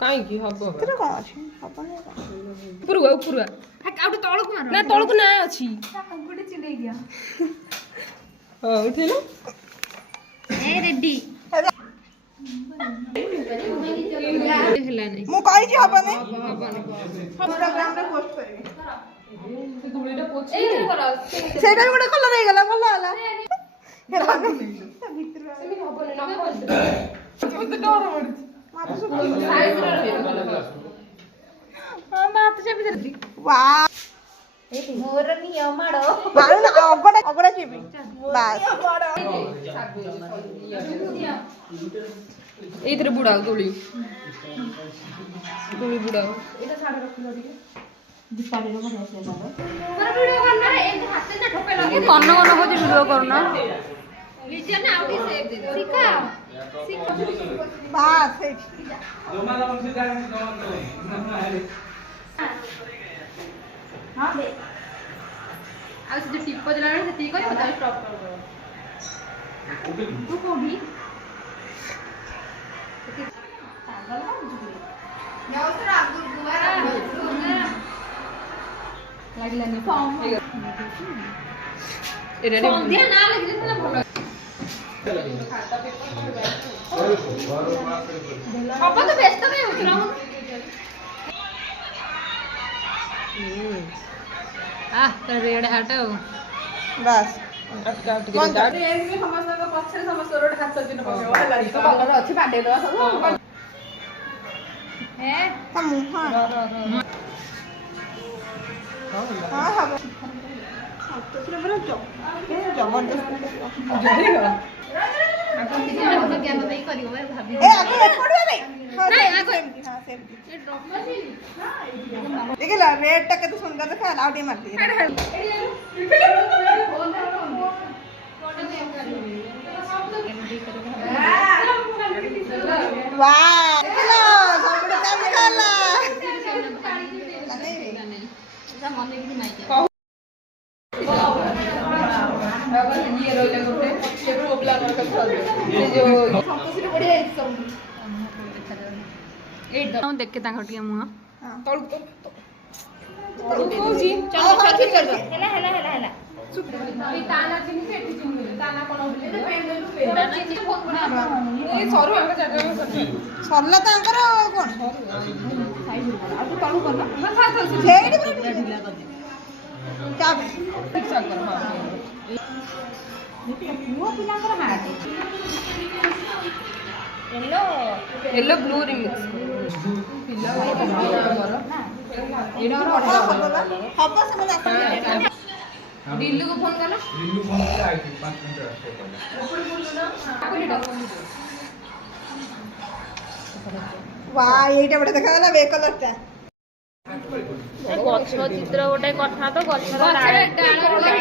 କାହିଁକି ହବ ଏଥିରେ କ'ଣ ଅଛି ହବନି ଉପରକୁ ଉପରକୁ ଆଉ ତଳକୁ ମାର ନା ତଳକୁ ନା ଅଛି ଗୋଟେ ଚିଲେଇ ଦିଅ ହଁ ଉଠେଇଲ ଏ ରେଡି ହେଲାନି ମୁଁ କହିଛି ହବନି ହବନି ଇନଷ୍ଟାଗ୍ରାମରେ ପୋଷ୍ଟ କରିବି ସେଇଟା ସେଇଟା ବି ଗୋଟେ କଲର ହେଇଗଲା ଭଲ ହେଲା ମୋର ନିୟମ ମାଡ଼ ଅଗଡ଼ା ଯିବି ବାସ୍ ଏଇଥିରେ ବୁଡାଉ ଦୋଳି ଦୋଳି ବୁଡାଉ କନ କନ ହଉଛି ଭିଡିଓ କରୁନା ବାସ୍ ଆଉ ସେ ଯୋଉ ଟିପ ଦେଲା ବେଳେ ସେତିକି କରିବ ତାପରେ ଷ୍ଟପ୍ କରିବ ତୁ କୋଉଠି ଲାଗିଲାନି ସନ୍ଧ୍ୟା ନା ଲାଗିଲେ ସିନା ଭଲ ହବ ତ ବ୍ୟସ୍ତ କାଇଁ ହଉଛୁ ନା ରେଡ୍ ହାଟ ଆଉ ବାସ୍ ସମସ୍ତଙ୍କ ପଛରେ ସମସ୍ତଙ୍କର ଗୋଟେ ହାତ ଚିହ୍ନ ପକେଇବ ହେଲା କଲର ଅଛି ବାଡେଇ ଦେବା ସବୁ ଜ୍ଞାନ ଦେଇ କରିବ ଭାବି ଦେଖିଲା ରେଡ୍ ଟା କେତେ ସୁନ୍ଦର ଦେଖାଗଲା ଆଉ ଟିକେ ମାରି ଦେଖେ ତାଙ୍କ ଟିକେ ମୁହଁ ସରିଲା ତାଙ୍କର କ'ଣ ପୁଅ ପିଲାଙ୍କର heart yellow blue remix Delhi को फोन करना वाह এইটা বড় দেখাগলা বে কলরটা গছ চিত্র গোটে কথা তো গছর